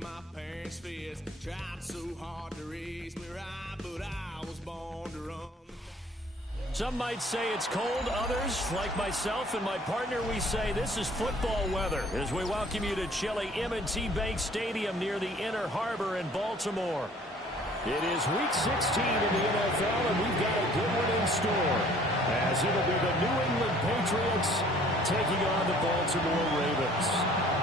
my parents' fears. Tried so hard to raise me right, but I was born to run. Some might say it's cold. Others, like myself and my partner, we say this is football weather as we welcome you to chilly M&T Bank Stadium near the Inner Harbor in Baltimore. It is Week 16 in the NFL, and we've got a good one in store, as it'll be the New England Patriots taking on the Baltimore Ravens.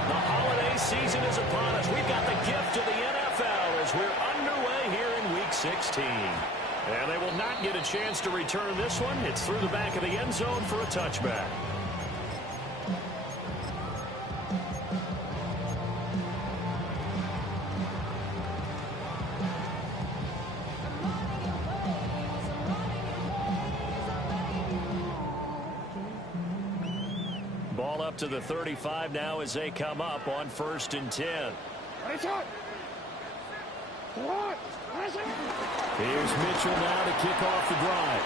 The holiday season is upon us. We've got the gift of the NFL as we're underway here in Week 16. And they will not get a chance to return this one. It's through the back of the end zone for a touchback. Ball up to the 35 now as they come up on 1st and 10. Here's Mitchell now to kick off the drive.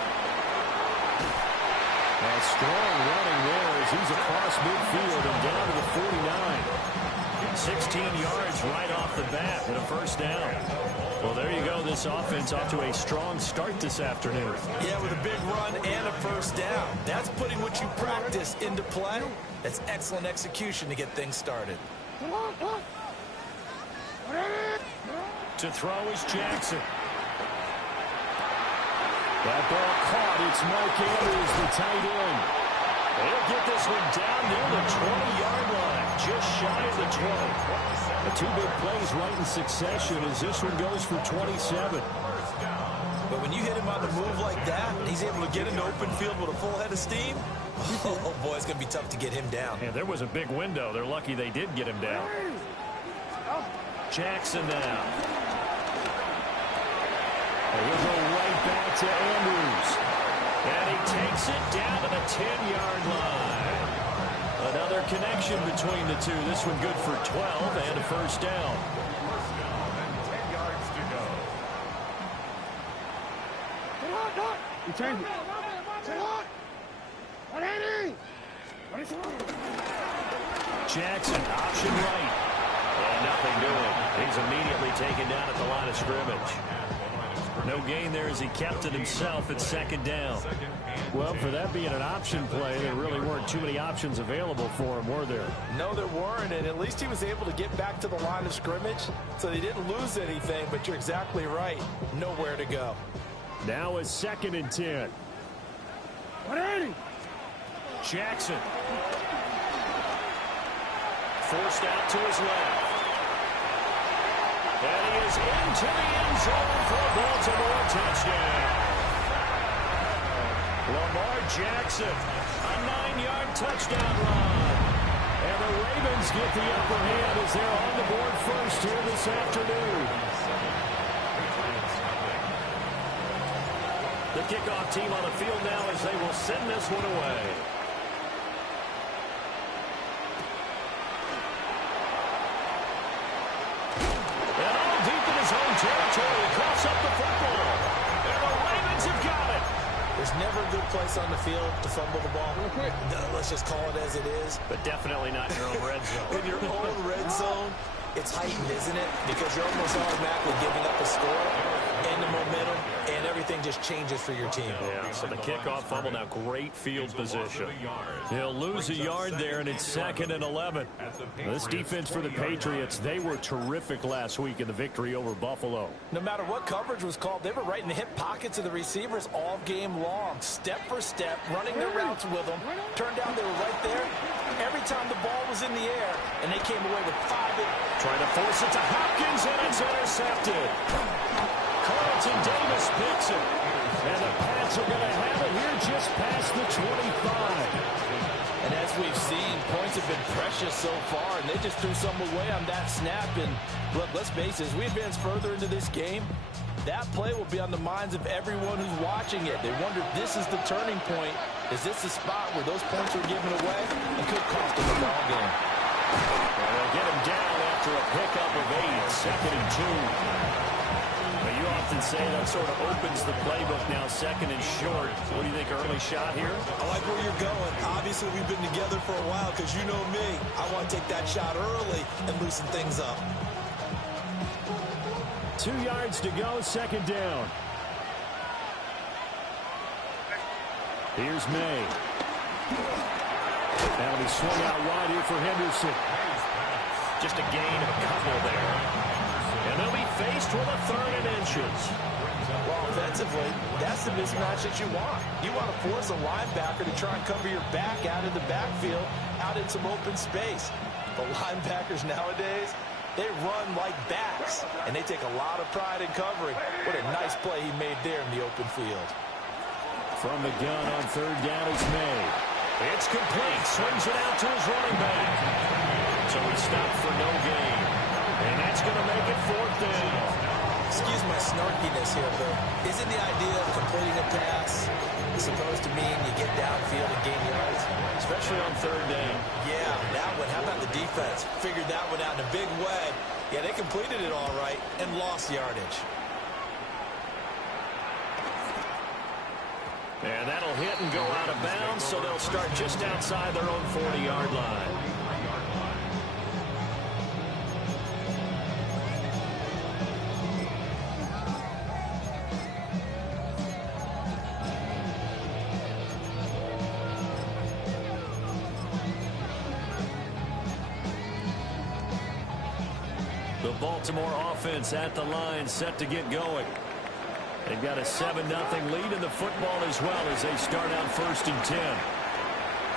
A strong running there as he's across midfield and down to the 49. 16 yards right off the bat and a first down. Well, there you go. This offense off to a strong start this afternoon. Yeah, with a big run and a first down. That's putting what you practice into play. That's excellent execution to get things started. To throw is Jackson. That ball caught. It's Mark Andrews, the tight end. They'll get this one down near the 20-yard line, just shy of the 20. The two big plays right in succession as this one goes for 27. But when you hit him on the move like that, he's able to get into open field with a full head of steam. Oh, boy, it's going to be tough to get him down. Yeah, there was a big window. They're lucky they did get him down. Jackson now. He'll go right back to Andrews. And he takes it down to the 10-yard line. Another connection between the two. This one good for 12 and a first down. 10 yards to go. You change it. Jackson, option right. And nothing doing. He's immediately taken down at the line of scrimmage. No gain there as he kept it himself at 2nd down. Well, for that being an option play, there really weren't too many options available for him, were there? No, there weren't, and at least he was able to get back to the line of scrimmage, so he didn't lose anything, but you're exactly right. Nowhere to go. Now is 2nd and 10. Jackson. Forced out to his left. And he is into the end zone for a Baltimore touchdown. Lamar Jackson, a 9-yard touchdown run. And the Ravens get the upper hand as they're on the board first here this afternoon. The kickoff team on the field now as they will send this one away. Territory, cross up the football, and the Ravens have got it. There's never a good place on the field to fumble the ball. Let's just call it as it is. But definitely not in your own red zone. In your own red zone, it's heightened, isn't it? Because you're almost automatically giving up a score and the momentum, and everything just changes for your team. Yeah, so the kickoff fumble, now great field position. He'll lose a yard there, and it's 2nd and 11. This defense for the Patriots, they were terrific last week in the victory over Buffalo. No matter what coverage was called, they were right in the hip pockets of the receivers all game long, step for step, running their routes with them. Turned out they were right there every time the ball was in the air, and they came away with 5. Trying to force it to Hopkins, and it's intercepted. Carlton Davis picks it. And the Pats are going to have it here just past the 25. And as we've seen, points have been precious so far, and they just threw some away on that snap. And look, let's face it, as we advance further into this game, that play will be on the minds of everyone who's watching it. They wonder if this is the turning point. Is this the spot where those points are given away and could cost them the ball game? And they'll get him down after a pickup of 8, 2nd and 2. But you often say that sort of opens the playbook now, 2nd and short. What do you think, early shot here? I like where you're going. Obviously, we've been together for a while because you know me. I want to take that shot early and loosen things up. 2 yards to go, second down. Here's May. That'll be swung out wide here for Henderson. Just a gain of a couple there. And they'll be faced with a 3rd and inches. Well, offensively, that's the mismatch that you want. You want to force a linebacker to try and cover your back out in the backfield, out in some open space. But linebackers nowadays, they run like backs, and they take a lot of pride in covering. What a nice play he made there in the open field. From the gun on 3rd down is May. It's complete. Swings it out to his running back. So he stopped for no gain. And that's going to make it 4th down. Excuse my snarkiness here, but isn't the idea of completing a pass supposed to mean you get downfield and gain yards? Especially on 3rd down. Yeah, that one. How about the defense? Figured that one out in a big way. Yeah, they completed it all right and lost yardage. And that'll hit and go out of bounds, so they'll start just outside their own 40-yard line. The Baltimore offense at the line, set to get going. They've got a 7-0 lead in the football as well as they start out 1st and 10.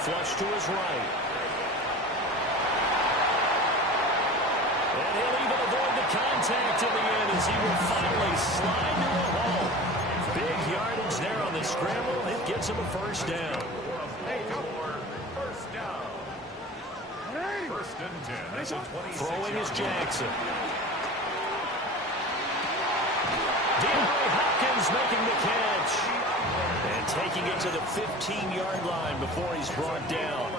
Flush to his right. And he'll even avoid the contact in the end as he will finally slide to a hole. Big yardage there on the scramble. It gets him a 1st down. First and 10. That's a 26. Throwing is Jackson. DeAndre Hopkins making the catch. And taking it to the 15-yard line before he's brought down.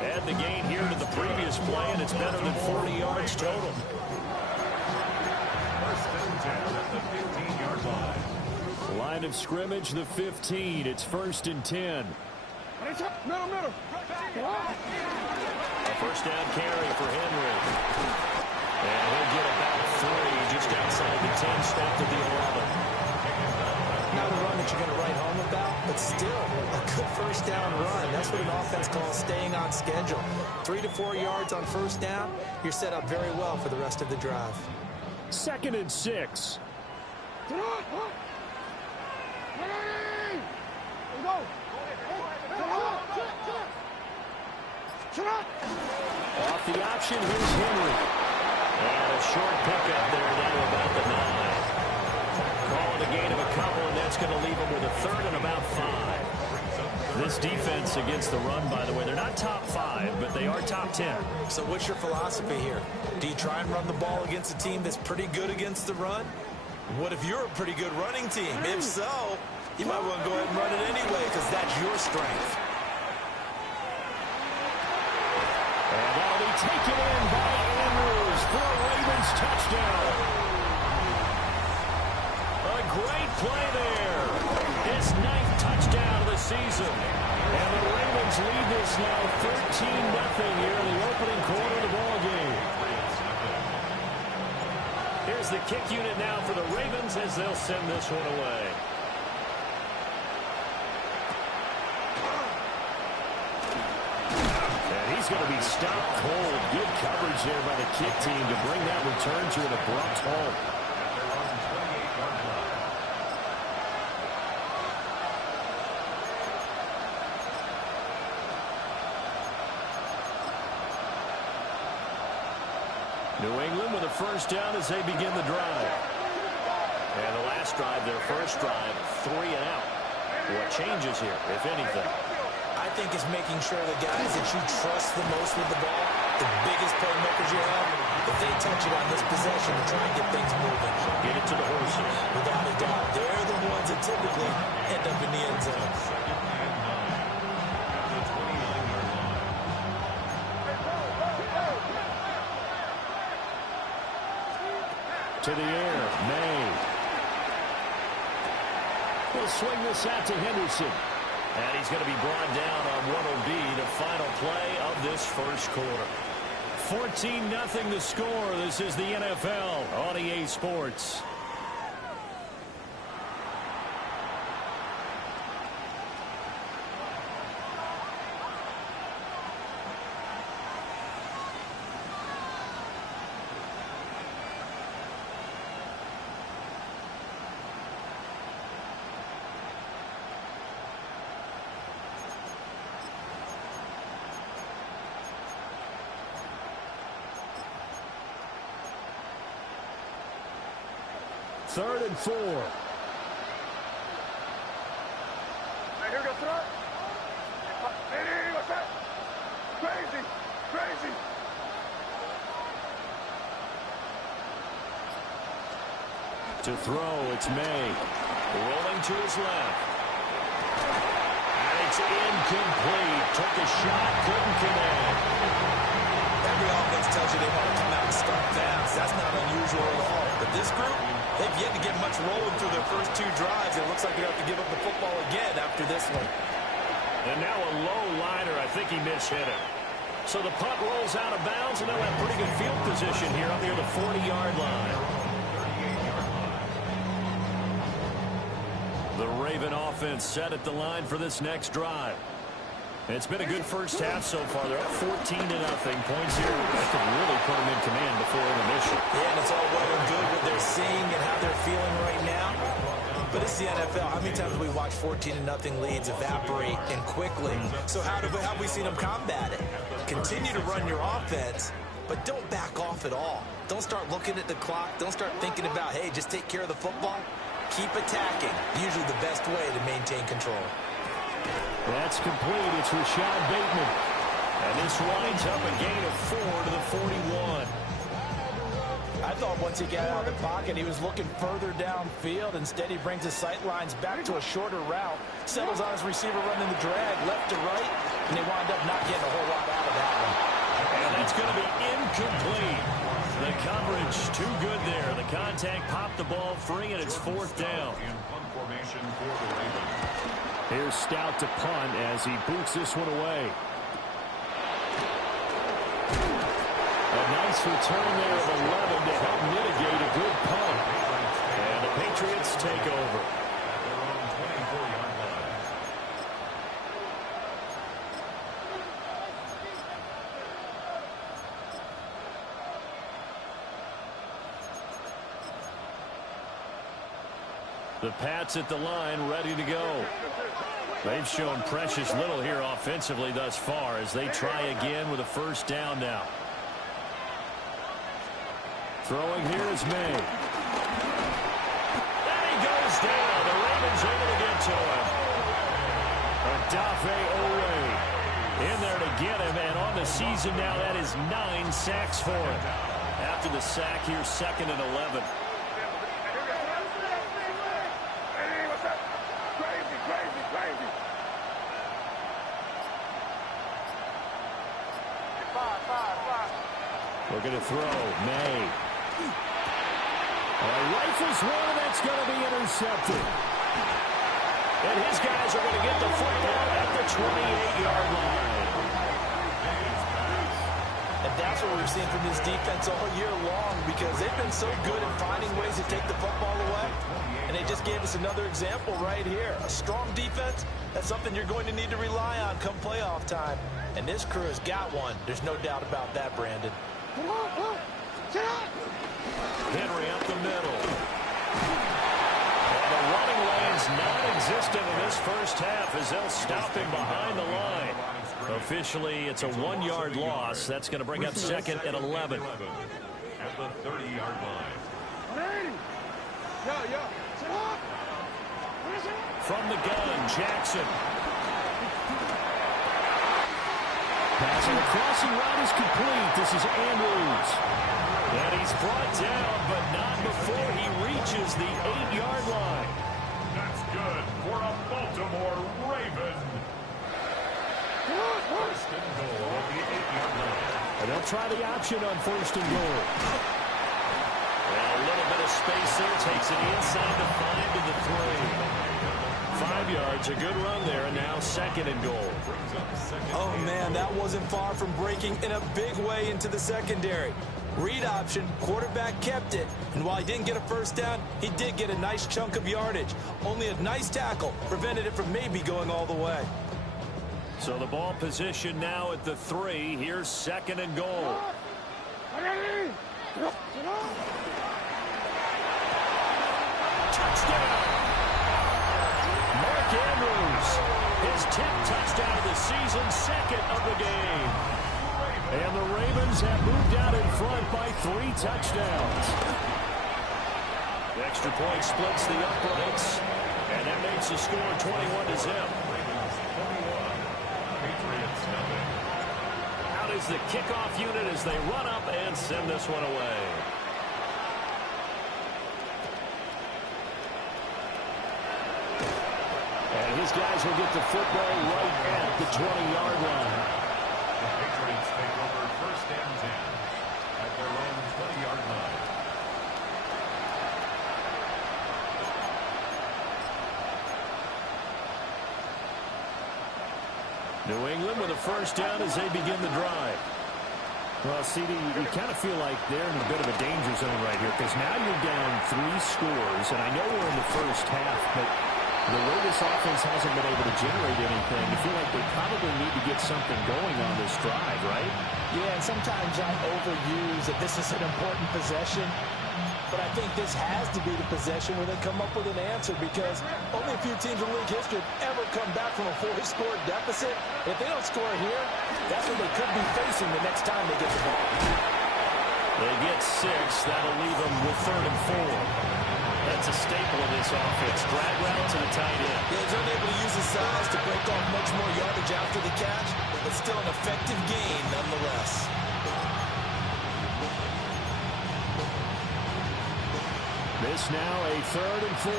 Add the gain here to the previous play, and it's better than 40 yards total. First and 10 at the 15-yard line. Line of scrimmage, the 15. It's 1st and 10. Middle. A 1st down carry for Henry. And he'll get about 3 just outside the 10, stopped at the 11. Not a run that you're going to write home about, but still a good 1st down run. That's what an offense calls staying on schedule. 3 to 4 yards on 1st down, you're set up very well for the rest of the drive. 2nd and 6. Off the option, here's Henry. And a short pickup there down to about the 9. Calling a gain of a couple, and that's going to leave him with a 3rd and about 5. This defense against the run, by the way, they're not top 5, but they are top 10. So what's your philosophy here? Do you try and run the ball against a team that's pretty good against the run? What if you're a pretty good running team? If so, you might want to go ahead and run it anyway because that's your strength. And that'll be taken in by Andrews for a Ravens touchdown. A great play there. His 9th touchdown of the season. And the Ravens lead this now 13-0 here in the opening quarter of the ball game. Here's the kick unit now for the Ravens as they'll send this one away. He's going to be stopped cold. Good coverage there by the kick team to bring that return to an abrupt halt. New England with a 1st down as they begin the drive. And the last drive, their 1st drive, 3 and out. What changes here, if anything? I think it's making sure the guys that you trust the most with the ball, the biggest playmakers you have, if they touch it on this possession to try and get things moving. Get it to the horses. Without a doubt, they're the ones that typically end up in the end zone. To the air, May. He'll swing this out to Henderson. And he's going to be brought down on what will be the final play of this 1st quarter. 14-0 the score. This is the NFL on EA Sports. Third and 4. Hey, here we go, throw it. Hey, what's that? Crazy, crazy. To throw, it's May. Rolling to his left. And it's incomplete. Took a shot, couldn't connect. Every offense tells you they want to come out and start fast. That's not unusual at all. But this group, they've yet to get much rolling through their first 2 drives. It looks like they have to give up the football again after this one. And now a low liner. I think he mishit it. So the punt rolls out of bounds, and they'll have pretty good field position here up near the 40-yard line. The Raven offense set at the line for this next drive. It's been a good first half so far. They're up 14-0. Points here that could really put them in command before intermission. Yeah, and it's all well and good what they're seeing and how they're feeling right now. But it's the NFL. How many times have we watched 14-0 leads evaporate and quickly? So how have we seen them combat it? Continue to run your offense, but don't back off at all. Don't start looking at the clock. Don't start thinking about, hey, just take care of the football. Keep attacking. Usually the best way to maintain control. That's complete. It's Rashad Bateman. And this winds up a gain of 4 to the 41. I thought once he got out of the pocket, he was looking further downfield. Instead, he brings his sight lines back to a shorter route, settles on his receiver running the drag left to right, and they wind up not getting a whole lot out of that one. And that's going to be incomplete. The coverage too good there. The contact popped the ball free, and it's 4th down. In punt formation for the Ravens. Here's Stout to punt as he boots this one away. A nice return there of 11 to help mitigate a good punt. And the Patriots take over. At their own 24-yard line. The Pats at the line, ready to go. They've shown precious little here offensively thus far as they try again with a first down now. Throwing here is May. And he goes down. The Ravens able to get to him. Odafe Oweh in there to get him, and on the season now that is 9 sacks for him. After the sack here, 2nd and 11. Hey, what's that? Crazy, crazy, crazy. 5. We're going to throw. May. Rifles one, and that's going to be intercepted. And his guys are going to get the football at the 28-yard line. And that's what we've seen from this defense all year long, because they've been so good at finding ways to take the football away. And they just gave us another example right here. A strong defense, that's something you're going to need to rely on come playoff time. And this crew has got one. There's no doubt about that, Brandon. Henry up the middle. And the running lane's non-existent in this first half as they'll stop him behind the line. Officially, it's a 1-yard loss. That's going to bring up 2nd and 11. At the 30-yard line. From the gun, Jackson. Passing crossing route is complete. This is Andrews. And he's brought down, but not before he reaches the 8-yard line. That's good for a Baltimore Raven. First and goal at the 8-yard line. And they'll try the option on 1st and goal. And a little bit of space there. Takes it inside the 5 to the 3. 5 yards. A good run there, and now 2nd and goal. Oh, man, that wasn't far from breaking in a big way into the secondary. Read option, quarterback kept it, and while he didn't get a first down, he did get a nice chunk of yardage. Only a nice tackle prevented it from maybe going all the way. So the ball position now at the 3. Here's 2nd and goal. Touchdown! Mark Andrews, his 10th touchdown of the season, 2nd of the game. And the Ravens have moved out in front by 3 touchdowns. The extra point splits the uprights, and that makes the score 21-0. Out is the kickoff unit as they run up and send this one away. And his guys will get the football right at the 20-yard line. The Patriots take over 1st and 10 at their own 20-yard line. New England with a first down as they begin the drive. Well, CD, you kind of feel like they're in a bit of a danger zone right here because now you're down 3 scores, and I know we're in the first half, but the way this offense hasn't been able to generate anything, you feel like they probably need to get something going on this drive, right? Yeah, and sometimes I overuse that this is an important possession, but I think this has to be the possession where they come up with an answer because only a few teams in league history have ever come back from a 4-score deficit. If they don't score here, that's what they could be facing the next time they get the ball. They get 6. That'll leave them with 3rd and 4. That's a staple of this offense. Drag route to the tight end. Yeah, he's unable to use his size to break off much more yardage after the catch, but still an effective gain nonetheless. This now a 3rd and 4.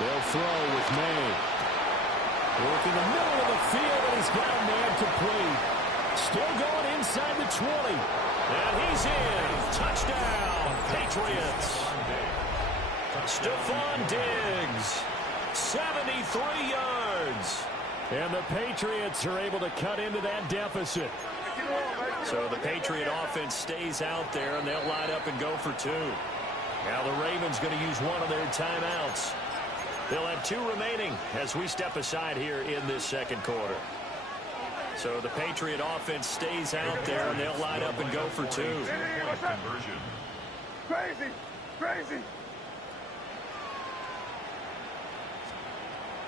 They'll throw with May. Working the middle of the field, and he's got a man complete. Still going inside the 20. And he's in. Touchdown, Patriots. Stephon Diggs, 73 yards. And the Patriots are able to cut into that deficit. So the Patriot offense stays out there, and they'll line up and go for 2. Now the Ravens going to use one of their timeouts. They'll have 2 remaining as we step aside here in this 2nd quarter. So the Patriot offense stays out there, and they'll line up and go for 2. Conversion. Crazy! Crazy!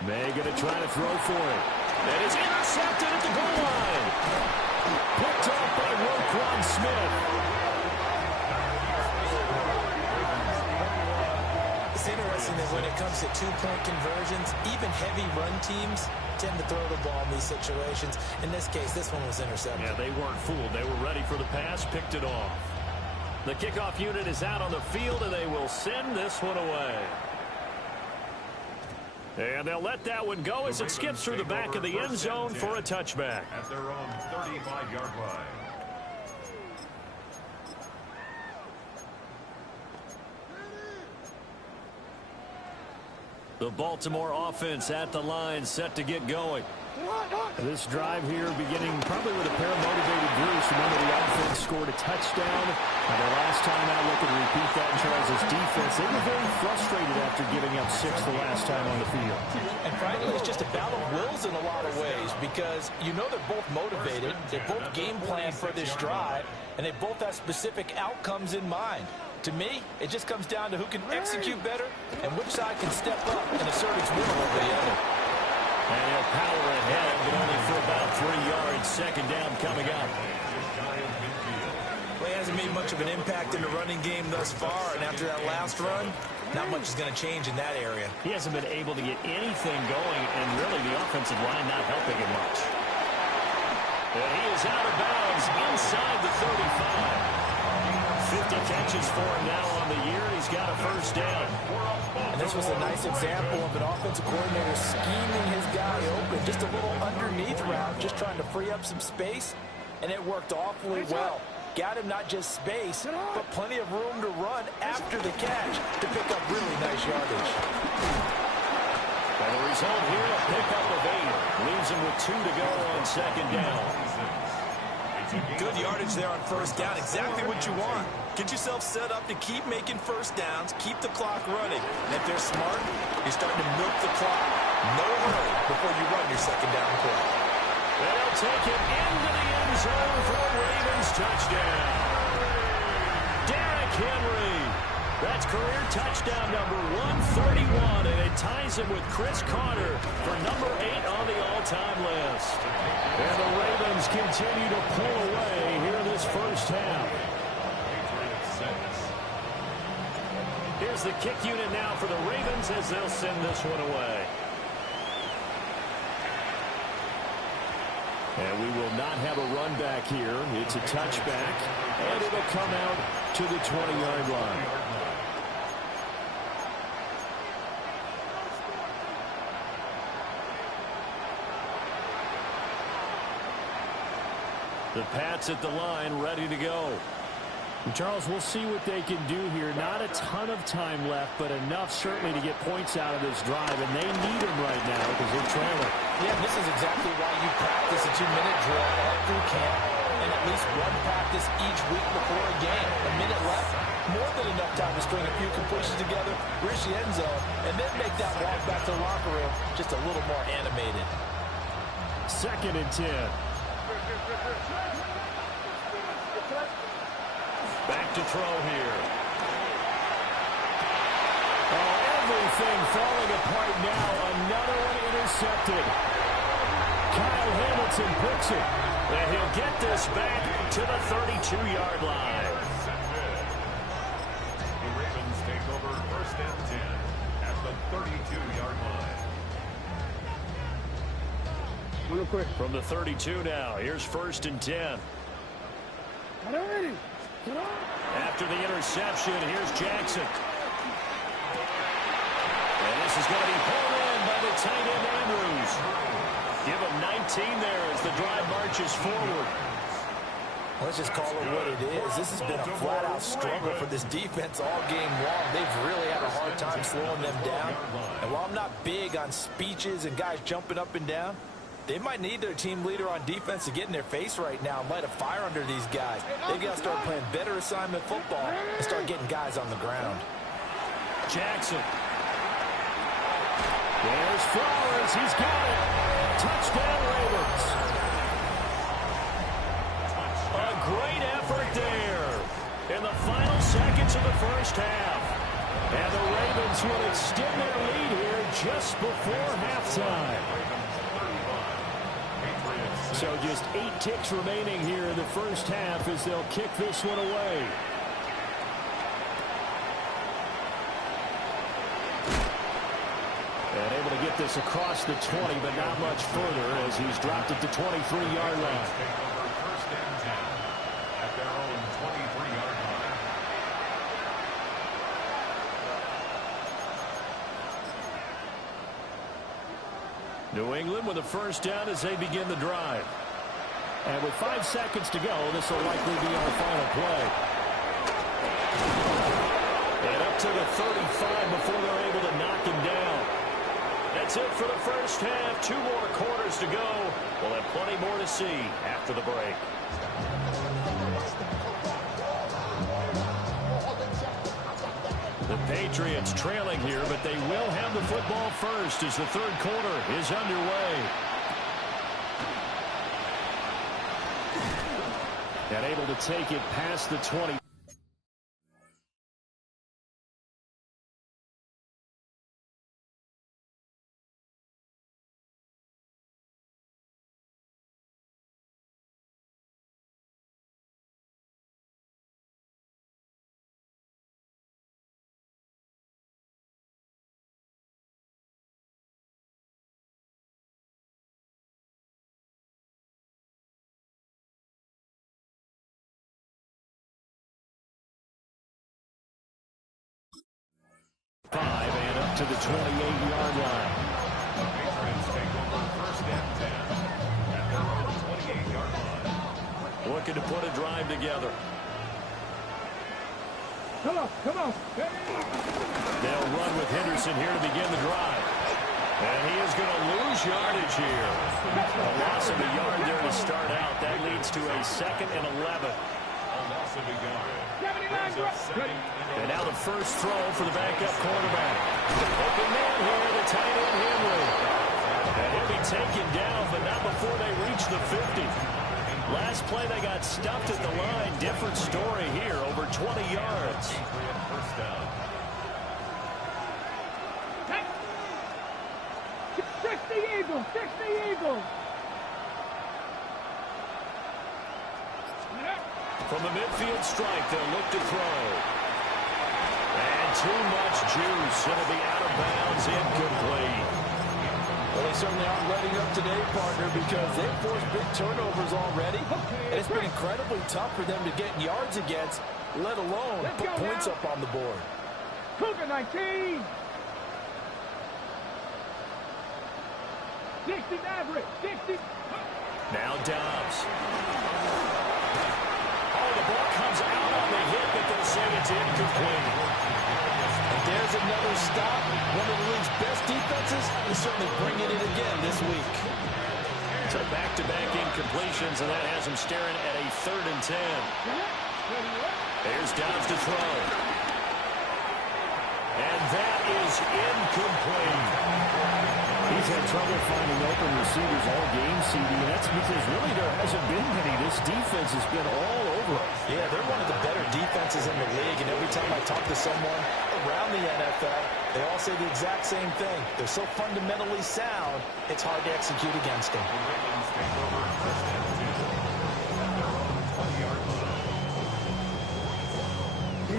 May going to try to throw for it. And it's intercepted at the goal line. Picked off by Roquan Smith. It's interesting that when it comes to 2-point conversions, even heavy run teams tend to throw the ball in these situations. In this case, this one was intercepted. Yeah, they weren't fooled. They were ready for the pass, picked it off. The kickoff unit is out on the field, and they will send this one away. And they'll let that one go as it skips through the back of the end zone for a touchback. At their own 35-yard line. The Baltimore offense at the line, set to get going. This drive here beginning probably with a pair of motivated groups. Remember, the offense scored a touchdown. The last time out, looking to repeat that in Charles' defense. They were very frustrated after giving up 6 the last time on the field. And frankly, it's just a battle of wills in a lot of ways because you know they're both motivated, they both game plan for this drive, and they both have specific outcomes in mind. To me, it just comes down to who can execute better and which side can step up and assert its will over the other. And he'll power ahead, but only for about 3 yards. 2nd down coming up. Well, he hasn't made much of an impact in the running game thus far, and after that last run, not much is going to change in that area. He hasn't been able to get anything going, and really the offensive line not helping him much. And he is out of bounds inside the 35. 50 catches for him now on the year. He's got a first down. And this was a nice example of an offensive coordinator scheming his guy open. Just a little underneath route, just trying to free up some space, and it worked awfully well. got him not just space, but plenty of room to run after the catch to pick up really nice yardage. And the result here, a pickup of 8. Leaves him with 2 to go on second down. Good yardage there on first down. Exactly what you want. Get yourself set up to keep making first downs, keep the clock running. And if they're smart, you're starting to milk the clock. No hurry before you run your second down play. They'll take it into the end zone for a Ravens touchdown. Derrick Henry. That's career touchdown number 131, and it ties him with Chris Carter for number 8 on the all-time list. And the Ravens continue to pull away here in this first half. Here's the kick unit now for the Ravens as they'll send this one away. And we will not have a run back here. It's a touchback, and it'll come out to the 20-yard line. The Pats at the line, ready to go. And Charles, we'll see what they can do here. Not a ton of time left, but enough certainly to get points out of this drive, and they need them right now because they're trailing. Yeah, this is exactly why you practice a 2-minute drill all through camp and at least one practice each week before a game. A minute left, more than enough time to string a few completions together, reach the end zone, and then make that walk back to the locker room just a little more animated. 2nd and 10. Back to throw here. Oh, everything falling apart now. Another one intercepted. Kyle Hamilton picks it. And he'll get this back to the 32-yard line. The Ravens take over 1st and 10 at the 32-yard line. Real quick. From the 32 now. Here's 1st and 10. After the interception, here's Jackson. And this is going to be pulled in by the tight end Andrews. Give him 19 there as the drive marches forward. Let's just call it what it is. This has been a flat-out struggle for this defense all game long. They've really had a hard time slowing them down. And while I'm not big on speeches and guys jumping up and down, they might need their team leader on defense to get in their face right now and light a fire under these guys. They've got to start playing better assignment football and start getting guys on the ground. Jackson. There's Flowers. He's got it. Touchdown, Ravens. A great effort there in the final seconds of the first half. And the Ravens will extend their lead here just before halftime. So just 8 ticks remaining here in the first half as they'll kick this one away. And able to get this across the 20, but not much further as he's dropped it to 23-yard line. First and 10 at their own 23-yard line. New England with a first down as they begin the drive. And with 5 seconds to go, this will likely be our final play. And up to the 35 before they're able to knock him down. That's it for the first half. 2 more quarters to go. We'll have plenty more to see after the break. The Patriots trailing here, but they will have the football first as the 3rd quarter is underway. And able to take it past the 20. And up to the 28-yard line. Patriots take over 1st and 10 at their own 28-yard line. Well, looking to put a drive together. Come on, come on. They'll run with Henderson here to begin the drive. And he is going to lose yardage here. A loss of a yard there to start out. That leads to a 2nd and 11. A loss of a yard. And now the first throw for the backup quarterback. Open man here, the tight end Henry. And he'll be taken down, but not before they reach the 50. Last play they got stuffed at the line. Different story here, over 20 yards. First down. 60 Eagles, 60 Eagles. From the midfield strike, they'll look to throw. And too much juice. It'll be out of bounds, incomplete. Well, they certainly aren't letting up today, partner, because they've forced big turnovers already. And it's been incredibly tough for them to get yards against, let alone put points up on the board. Cougar 19. 60 Maverick, 60. Now Dobbs. Oh, the ball comes out on the hit, but they'll say it's incomplete. And there's another stop. One of the league's best defenses is certainly bringing it again this week. So back-to-back incompletions, and that has them staring at a 3rd and 10. There's Dobbs to throw. And that is incomplete. He's had trouble finding open receivers all game, CD, and that's because really there hasn't been many. This defense has been all over it. Yeah, they're one of the better defenses in the league, and every time I talk to someone around the NFL, they all say the exact same thing. They're so fundamentally sound, it's hard to execute against them.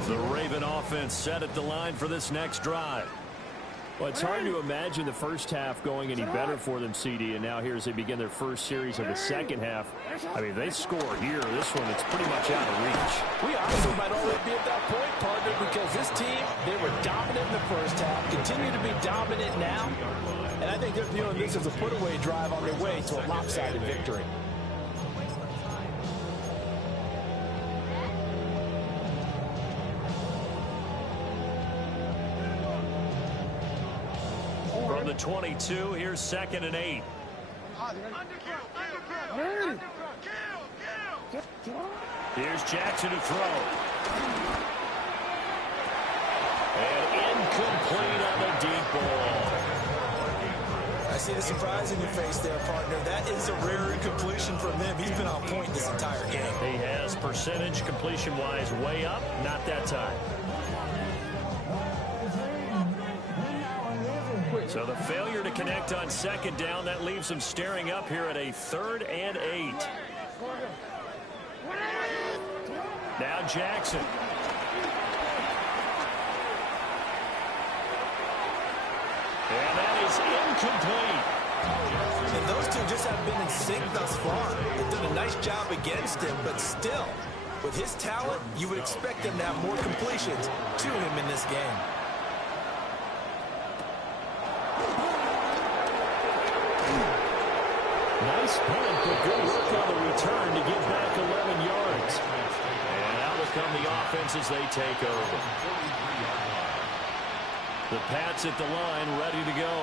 The Raven offense set at the line for this next drive. Well, it's hard to imagine the first half going any better for them, CD, and now here as they begin their first series of the second half. I mean, they score here. This one, it's pretty much out of reach. We honestly might already be at that point, partner, because this team, they were dominant in the first half, continue to be dominant now, and I think they're viewing this as a put-away drive on their way to a lopsided victory. From the 22, here's 2nd and 8. Here's Jackson to throw. And incomplete on the deep ball. I see the surprise in your face there, partner. That is a rare incompletion from him. He's been on point this entire game. He has percentage completion-wise way up, not that time. So the failure to connect on 2nd down, that leaves them staring up here at a 3rd and 8. Now Jackson. And that is incomplete. And those two just have been in sync thus far. They've done a nice job against him, but still, with his talent, you would expect them to have more completions to him in this game. Nice punt, but good work on the return to get back 11 yards. And out will come the offense as they take over. The Pats at the line, ready to go.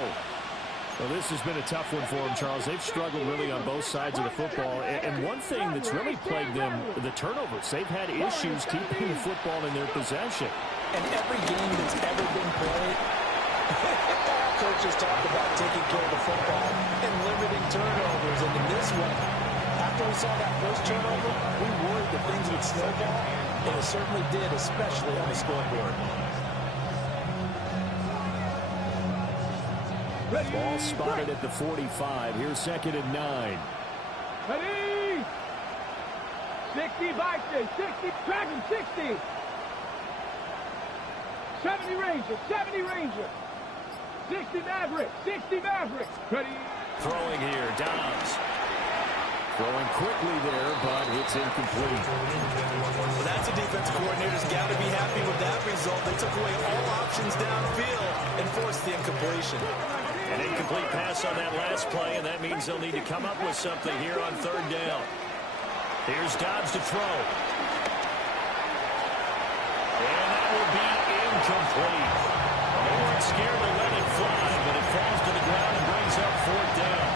Well, this has been a tough one for them, Charles. They've struggled really on both sides of the football. And one thing that's really plagued them, the turnovers. They've had issues keeping the football in their possession. And every game that's ever been played, coaches talk about taking care of the football and limiting turnovers. And in this one, after we saw that first turnover, we worried that things would snowball, and it certainly did, especially on the scoreboard. Ball spotted at the 45. Here's 2nd and 9. Ready? 60 Vikings, 60 Dragon, 60. 70 Ranger, 70 Ranger. 60 Maverick, 60 Maverick. Ready? Throwing here, Dobbs. Throwing quickly there, but it's incomplete. Well, that's a defensive coordinator's got to be happy with that result. They took away all options downfield and forced the incompletion. An incomplete pass on that last play, and that means they'll need to come up with something here on 3rd down. Here's Dobbs to throw. And that will be incomplete. They weren't scared to let it fly, but it falls to the ground and brings up 4th down.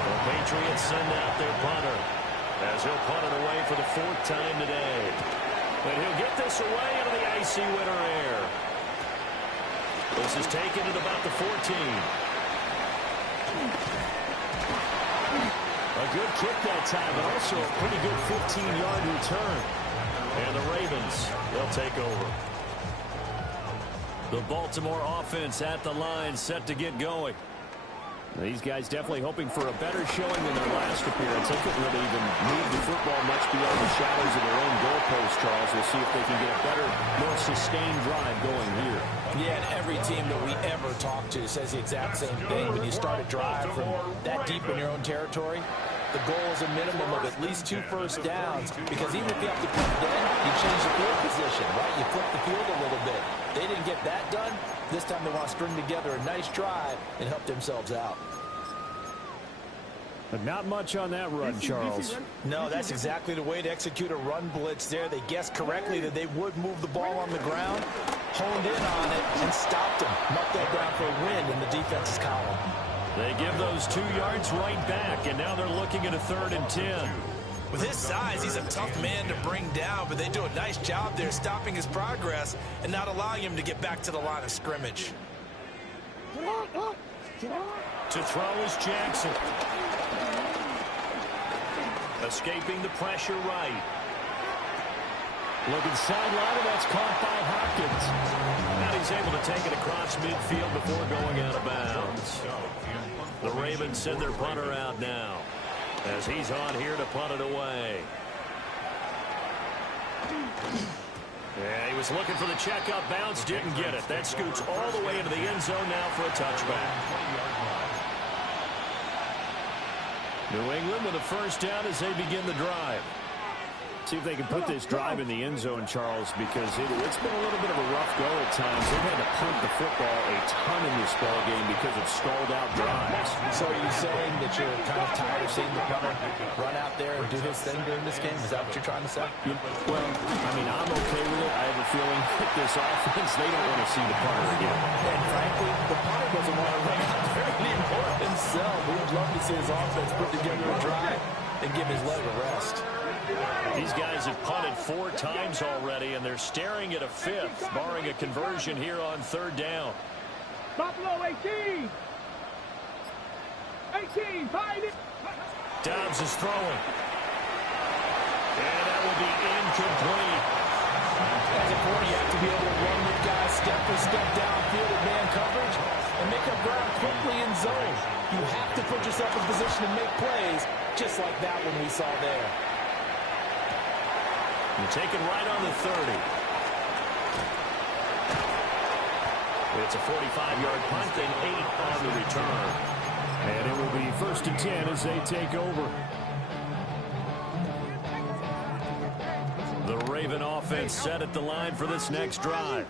The Patriots send out their punter, as he'll punt it away for the 4th time today. And he'll get this away into the icy winter air. This is taken at about the 14. A good kick that time, but also a pretty good 15-yard return. And the Ravens, they'll take over. The Baltimore offense at the line, set to get going. These guys definitely hoping for a better showing than their last appearance. They couldn't really even move the football much beyond the shadows of their own goalpost, Charles. We'll see if they can get a better, more sustained drive going here. Yeah, and every team that we ever talk to says the exact same thing. When you start a drive from that deep in your own territory, the goal is a minimum of at least 2 first downs, because even if you have to put it in, you change the field position, right? You flip the field a little bit. They didn't get that done. This time they want to string together a nice drive and help themselves out. But not much on that run, Charles. No, that's exactly the way to execute a run blitz there. They guessed correctly that they would move the ball on the ground, honed in on it, and stopped them. Marked that down for a win in the defense's column. They give those 2 yards right back, and now they're looking at a 3rd and 10. With his size, he's a tough man to bring down, but they do a nice job there stopping his progress and not allowing him to get back to the line of scrimmage. To throw is Jackson. Escaping the pressure right. Looking sideline, and that's caught by Hopkins. And he's able to take it across midfield before going out of bounds. The Ravens send their punter out now, as he's on here to punt it away. Yeah, he was looking for the checkup bounce, didn't get it. That scoots all the way into the end zone now for a touchback. New England with a 1st down as they begin the drive. See if they can put this drive in the end zone, Charles, because it's been a little bit of a rough go at times. They've had to punt the football a ton in this ball game because of stalled out drives. So are you saying that you're kind of tired of seeing the punter run out there and do his thing during this game? Is that what you're trying to say? Well, I mean, I'm okay with it. I have a feeling that this offense, they don't want to see the punter again. And frankly, the punter doesn't want to run out there anymore himself. We would love to see his offense put together a drive and give his leg a rest. These guys have punted 4 times already, and they're staring at a 5th, barring a conversion here on 3rd down. Buffalo 18. 18, find it. Dobbs is throwing. And that will be incomplete. As a corner, you have to be able to run with guys step for step downfield with man coverage and make up ground quickly in zone. You have to put yourself in position to make plays, just like that one we saw there. You're taken right on the 30. It's a 45-yard punt and 8 on the return. And it will be 1st and 10 as they take over. The Raven offense set at the line for this next drive.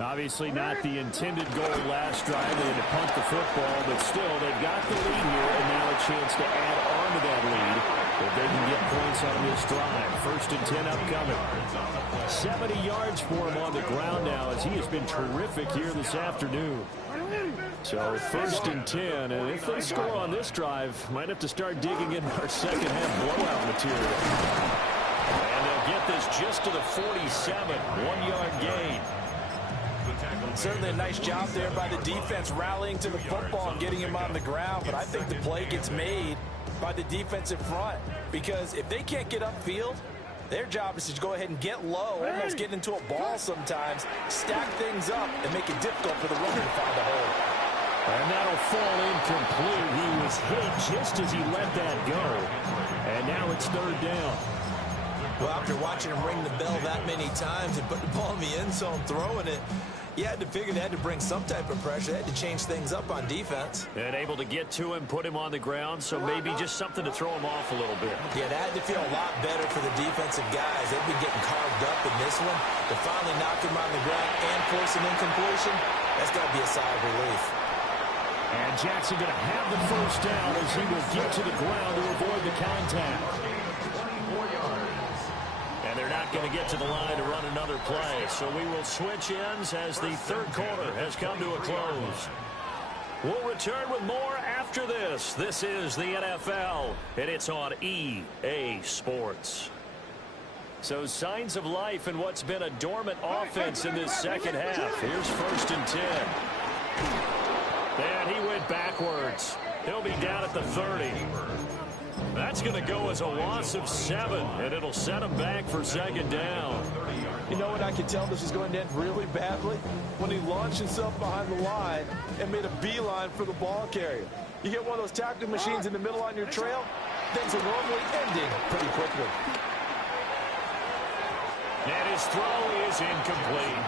Obviously not the intended goal last drive. They had to punt the football, but still, they've got the lead here, and now a chance to add on to that lead if they can get points on this drive. 1st and 10 upcoming. 70 yards for him on the ground now, as he has been terrific here this afternoon. So 1st and 10, and if they score on this drive, might have to start digging in our second half blowout material. And they'll get this just to the 47, 1-yard gain. Certainly a nice job there by the defense rallying to the football and getting him on the ground, but I think the play gets made by the defensive front, because if they can't get upfield, their job is to go ahead and get low, almost get into a ball sometimes, stack things up, and make it difficult for the runner to find a hole. And that'll fall incomplete. He was hit just as he let that go. And now it's 3rd down. Well, after watching him ring the bell that many times and put the ball in the end zone, throwing it, you had to figure they had to bring some type of pressure. They had to change things up on defense. And able to get to him, put him on the ground, so maybe just something to throw him off a little bit. Yeah, that had to feel a lot better for the defensive guys. They've been getting carved up in this one. To finally knock him on the ground and force an incompletion, that's got to be a sigh of relief. And Jackson going to have the 1st down as he will get to the ground to avoid the contact. And they're not going to get to the line to run another play. So we will switch ends as the third quarter has come to a close. We'll return with more after this. This is the NFL, and it's on EA Sports. So signs of life in what's been a dormant offense in this second half. Here's 1st and 10. And he went backwards. He'll be down at the 30. That's going to go as a loss of 7, and it'll set him back for 2nd down. You know what, I could tell this was going to end really badly when he launched himself behind the line and made a beeline for the ball carrier. You get one of those tackling machines in the middle on your trail, things are normally ending pretty quickly. And his throw is incomplete.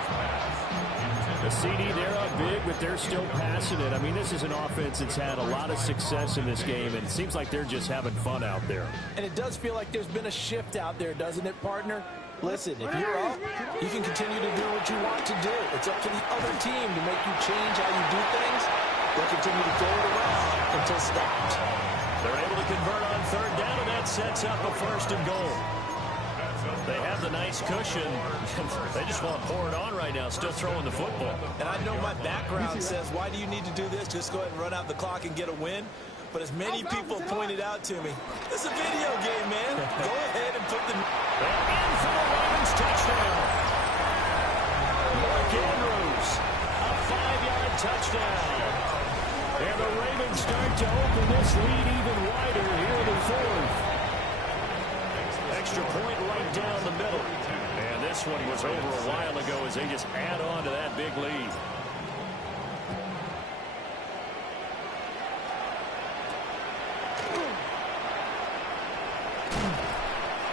The CD, they're up big, but they're still passing it. I mean, this is an offense that's had a lot of success in this game, and it seems like they're just having fun out there. And it does feel like there's been a shift out there, doesn't it, partner? Listen, if you're up, you can continue to do what you want to do. It's up to the other team to make you change how you do things. They'll continue to throw it around until stopped. They're able to convert on 3rd down, and that sets up a 1st and goal. They have the nice cushion. They just want to pour it on right now, still throwing the football. And I know my background says, why do you need to do this? Just go ahead and run out the clock and get a win. But as many people pointed out to me, it's a video game, man. Go ahead and put the... In for the Ravens touchdown. Mark Andrews, a 5-yard touchdown. And the Ravens start to open this lead even wider here in the 4th. Extra point right down the middle. And this one was over a while ago as they just add on to that big lead.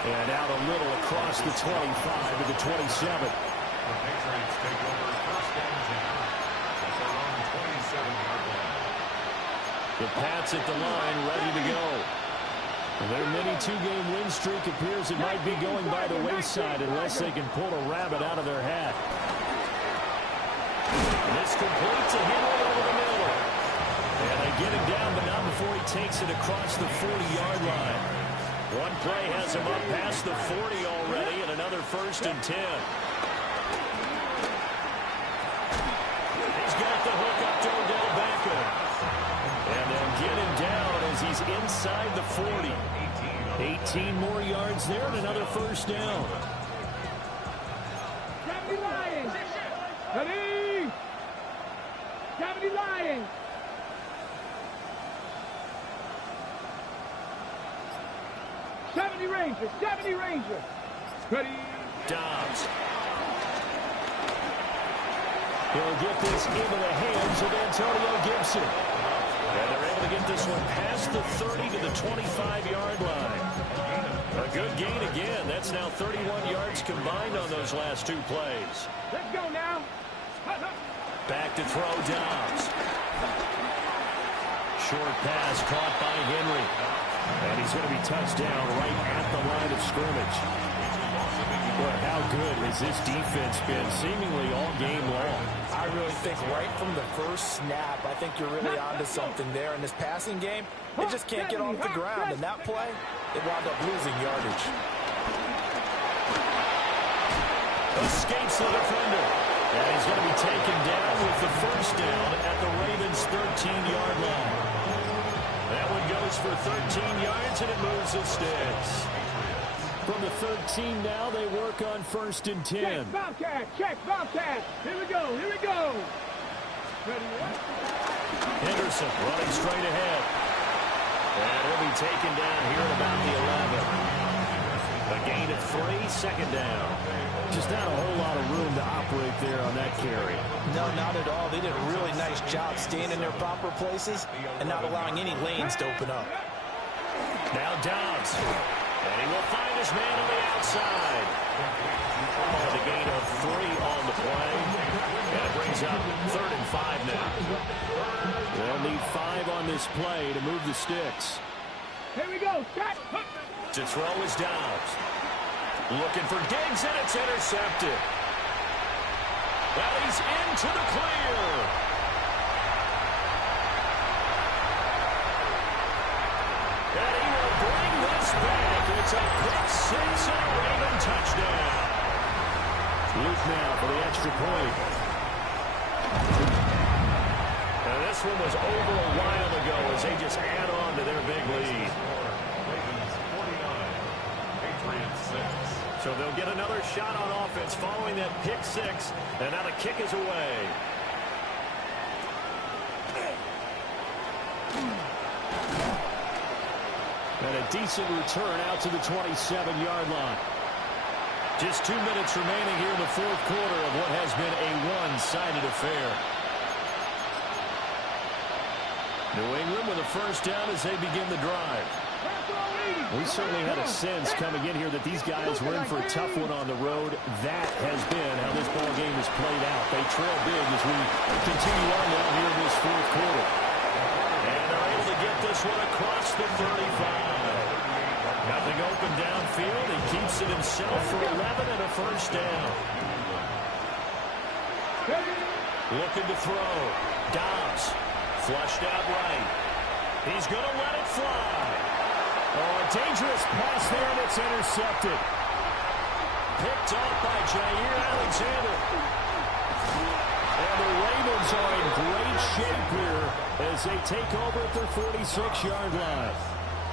And out a little across the 25 to the 27. The Patriots take over 1st and 10 at their own 27-yard line. The Pats at the line, ready to go. Their mini 2-game win streak appears it might be going by the wayside unless they can pull a rabbit out of their hat. This completes a Henry over the middle. And they get him down, but not before he takes it across the 40-yard line. One play has him up past the 40 already, and another 1st and 10. He's got the hook up to Odell Beckham. And they'll get him down as he's inside the 40. 18 more yards there and another 1st down. 70 Lions! Ready! 70 Lions! Rangers! 70 Rangers! Ready! Dobbs. He'll get this into the hands of Antonio Gibson. And they're able to get this one past the 30 to the 25-yard line. A good gain again. That's now 31 yards combined on those last 2 plays. Let's go now. Back to throw Dobbs. Short pass caught by Henry. And he's going to be touched down right at the line of scrimmage. Boy, how good has this defense been seemingly all game long? I really think right from the first snap, I think you're really onto something there. In this passing game, they just can't get off the ground. And that play, they wound up losing yardage. Escapes the defender. And he's going to be taken down with the 1st down at the Ravens' 13-yard line. That one goes for 13 yards, and it moves the sticks. From the 13 now, they work on 1st and 10. Check Bobcat, check Bobcat. Here we go, here we go. Ready? Henderson running straight ahead. And he'll be taken down here at about the 11. A gain of 3, 2nd down. Just not a whole lot of room to operate there on that carry. No, not at all. They did a really nice job staying in their proper places and not allowing any lanes to open up. Now Dobbs. And he will find his man on the outside. The gain of 3 on the play. And it brings up 3rd and 5 now. They'll need 5 on this play to move the sticks. Here we go, set. To throw is Dobbs. Looking for Diggs, and it's intercepted. Well, he's into the clear. And he will bring this back. It's a pick six and a Raven touchdown. Luke now for the extra point. And this one was over a while ago as they just add on to their big lead. Ravens 49, Patriots 6. So they'll get another shot on offense following that pick six. And now the kick is away. And a decent return out to the 27-yard line. Just 2 minutes remaining here in the fourth quarter of what has been a one-sided affair. New England with a first down as they begin the drive. We certainly had a sense coming in here that these guys were in for a tough one on the road. That has been how this ball game has played out. They trail big as we continue on now here in this fourth quarter. And they're able to get this one across the 35. Nothing open downfield. He keeps it himself for 11 and a first down. Looking to throw. Dobbs. Flushed out right. He's going to let it fly. Oh, a dangerous pass there, and it's intercepted. Picked off by Jair Alexander. And the Ravens are in great shape here as they take over at their 46-yard line.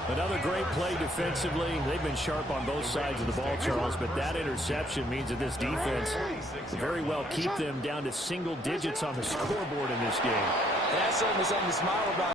Another great play defensively. They've been sharp on both sides of the ball, Charles, but that interception means that this defense will very well keep them down to single digits on the scoreboard in this game. And that's certainly something to smile about.